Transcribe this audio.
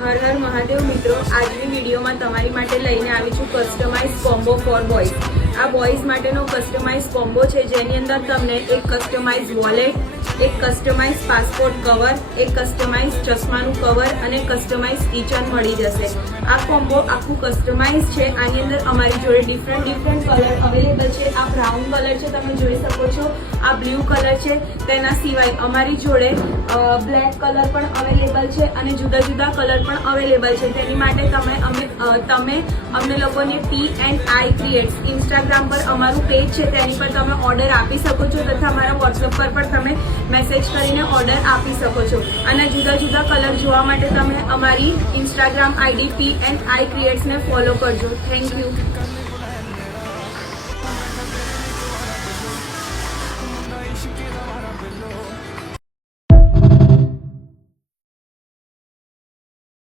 હર હર મહાદેવ મિત્રો, આજની વિડીયોમાં તમારી માટે લઈને આવી છું કસ્ટમાઇઝ કોમ્બો ફોર બોયઝ. આ બોયઝ માટેનો કસ્ટમાઇઝ કોમ્બો છે, જેની અંદર તમને એક કસ્ટમાઇઝ વોલેટ, એક કસ્ટમાઇઝ પાસપોર્ટ કવર, એક કસ્ટમાઇઝ ચશ્માનું કવર અને કસ્ટમાઇઝ કિચન મળી જશે. આ કોમ્બો આખું કસ્ટમાઇઝ છે. આની અંદર અમારી જોડે ડિફરન્ટ કલર અવેલેબલ છે. આ બ્રાઉન કલર છે, તમે જોઈ શકો છો. આ બ્લુ કલર છે. તેના સિવાય અમારી જોડે બ્લેક કલર પણ અવેલેબલ છે અને જુદા જુદા કલર પણ અવેલેબલ છે. તેની માટે તમે અમને લોકોને P&I ક્રિએટ્સ ઇન્સ્ટાગ્રામ પર અમારું પેજ છે, તેની પર તમે ઓર્ડર આપી શકો છો તથા અમારા વોટ્સઅપ પર પણ તમે મેસેજ કરીને ઓર્ડર આપી શકો છો. અને જુદા જુદા કલર જોવા માટે તમે અમારી ઇન્સ્ટાગ્રામ આઈડી P&I ક્રિએટ્સને ફોલો કરજો. Thank you.